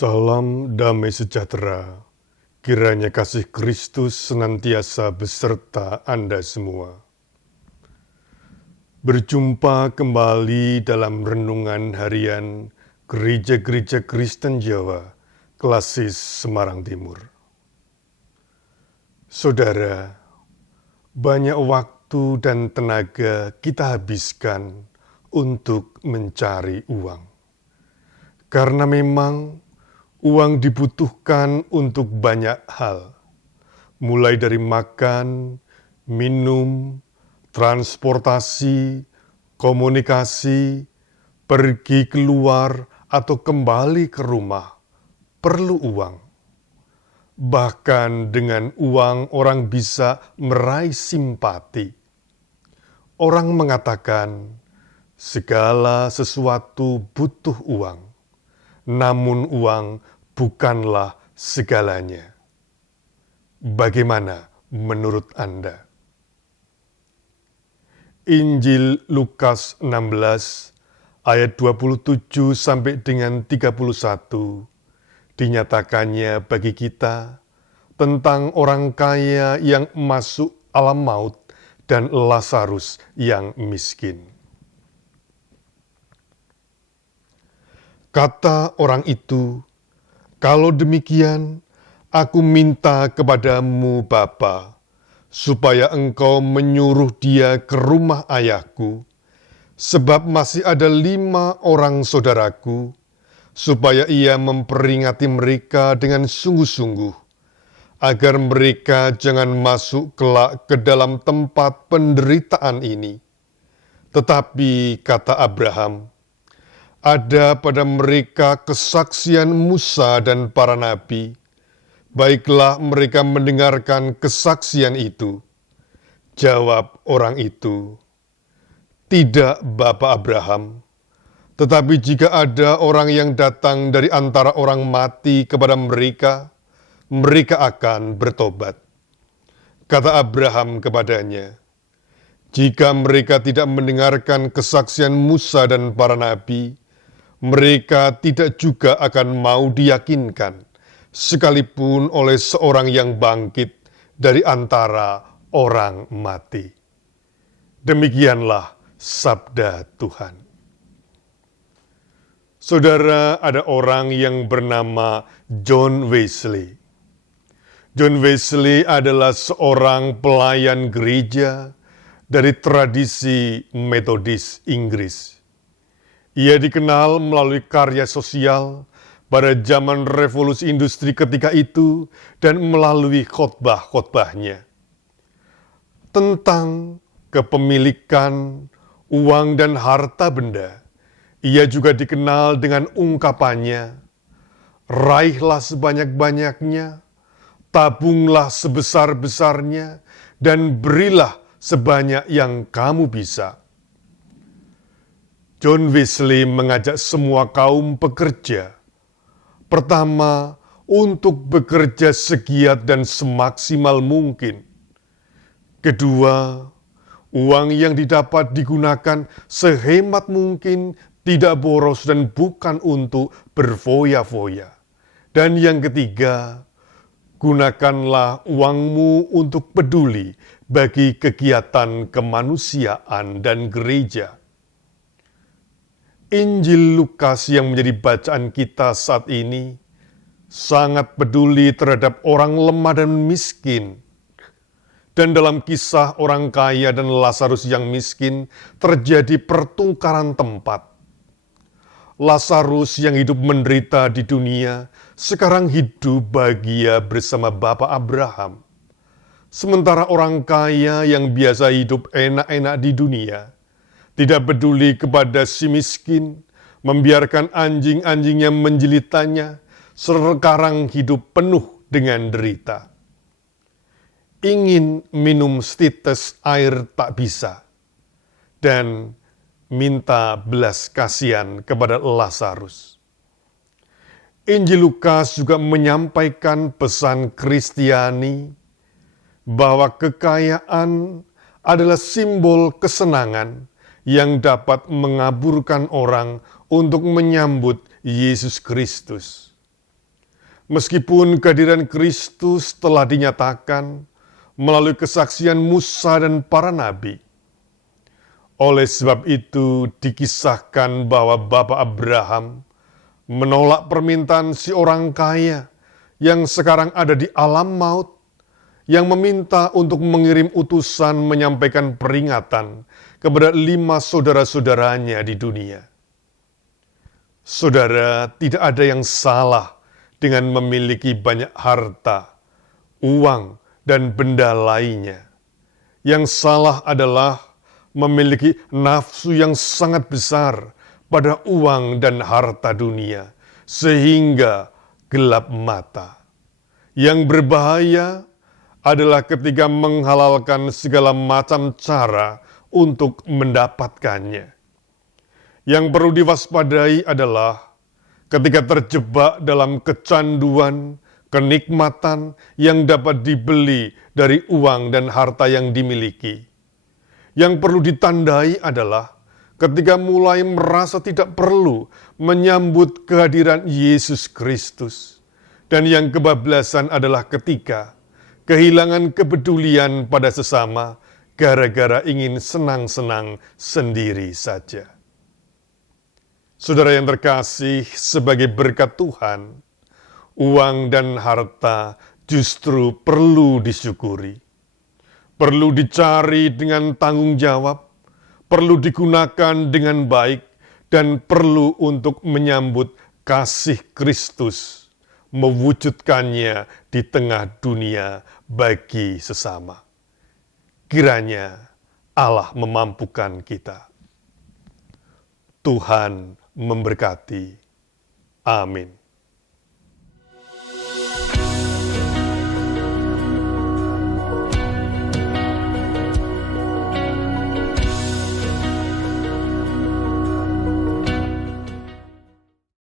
Salam damai sejahtera, kiranya kasih Kristus senantiasa beserta Anda semua. Berjumpa kembali dalam renungan harian Gereja-Gereja Kristen Jawa, Klasis Semarang Timur. Saudara, banyak waktu dan tenaga kita habiskan untuk mencari uang. Karena memang uang dibutuhkan untuk banyak hal, mulai dari makan, minum, transportasi, komunikasi, pergi keluar atau kembali ke rumah, perlu uang. Bahkan dengan uang orang bisa meraih simpati. Orang mengatakan segala sesuatu butuh uang. Namun uang bukanlah segalanya. Bagaimana menurut Anda? Injil Lukas 16 ayat 27 sampai dengan 31 dinyatakannya bagi kita tentang orang kaya yang masuk alam maut dan Lazarus yang miskin. Kata orang itu, "Kalau demikian, aku minta kepadamu Bapa, supaya engkau menyuruh dia ke rumah ayahku, sebab masih ada 5 orang saudaraku, supaya ia memperingati mereka dengan sungguh-sungguh, agar mereka jangan masuk kelak ke dalam tempat penderitaan ini. Tetapi," kata Abraham, "ada pada mereka kesaksian Musa dan para nabi. Baiklah mereka mendengarkan kesaksian itu." Jawab orang itu, "Tidak, Bapak Abraham. Tetapi jika ada orang yang datang dari antara orang mati kepada mereka, mereka akan bertobat." Kata Abraham kepadanya, "Jika mereka tidak mendengarkan kesaksian Musa dan para nabi, mereka tidak juga akan mau diyakinkan, sekalipun oleh seorang yang bangkit dari antara orang mati." Demikianlah sabda Tuhan. Saudara, ada orang yang bernama John Wesley. John Wesley adalah seorang pelayan gereja dari tradisi Metodis Inggris. Ia dikenal melalui karya sosial pada zaman revolusi industri ketika itu dan melalui khotbah-khotbahnya tentang kepemilikan, uang dan harta benda. Ia juga dikenal dengan ungkapannya, "Raihlah sebanyak-banyaknya, tabunglah sebesar-besarnya, dan berilah sebanyak yang kamu bisa." John Wesley mengajak semua kaum pekerja, pertama, untuk bekerja segiat dan semaksimal mungkin. Kedua, uang yang didapat digunakan sehemat mungkin, tidak boros dan bukan untuk berfoya-foya. Dan yang ketiga, gunakanlah uangmu untuk peduli bagi kegiatan kemanusiaan dan gereja. Injil Lukas yang menjadi bacaan kita saat ini sangat peduli terhadap orang lemah dan miskin. Dan dalam kisah orang kaya dan Lazarus yang miskin terjadi pertukaran tempat. Lazarus yang hidup menderita di dunia sekarang hidup bahagia bersama Bapak Abraham. Sementara orang kaya yang biasa hidup enak-enak di dunia tidak peduli kepada si miskin, membiarkan anjing-anjingnya menjilitannya, sekarang hidup penuh dengan derita. Ingin minum setetes air tak bisa, dan minta belas kasihan kepada Lazarus. Injil Lukas juga menyampaikan pesan Kristiani bahwa kekayaan adalah simbol kesenangan yang dapat mengaburkan orang untuk menyambut Yesus Kristus. Meskipun kehadiran Kristus telah dinyatakan melalui kesaksian Musa dan para nabi, oleh sebab itu dikisahkan bahwa Bapak Abraham menolak permintaan si orang kaya yang sekarang ada di alam maut, yang meminta untuk mengirim utusan menyampaikan peringatan kepada 5 saudara-saudaranya di dunia. Saudara, tidak ada yang salah dengan memiliki banyak harta, uang, dan benda lainnya. Yang salah adalah memiliki nafsu yang sangat besar pada uang dan harta dunia, sehingga gelap mata. Yang berbahaya adalah ketika menghalalkan segala macam cara untuk mendapatkannya. Yang perlu diwaspadai adalah ketika terjebak dalam kecanduan, kenikmatan yang dapat dibeli dari uang dan harta yang dimiliki. Yang perlu ditandai adalah ketika mulai merasa tidak perlu menyambut kehadiran Yesus Kristus. Dan yang kebablasan adalah ketika kehilangan kepedulian pada sesama gara-gara ingin senang-senang sendiri saja. Saudara yang terkasih, sebagai berkat Tuhan, uang dan harta justru perlu disyukuri. Perlu dicari dengan tanggung jawab, perlu digunakan dengan baik, dan perlu untuk menyambut kasih Kristus, mewujudkannya di tengah dunia bagi sesama. Kiranya Allah memampukan kita. Tuhan memberkati. Amin.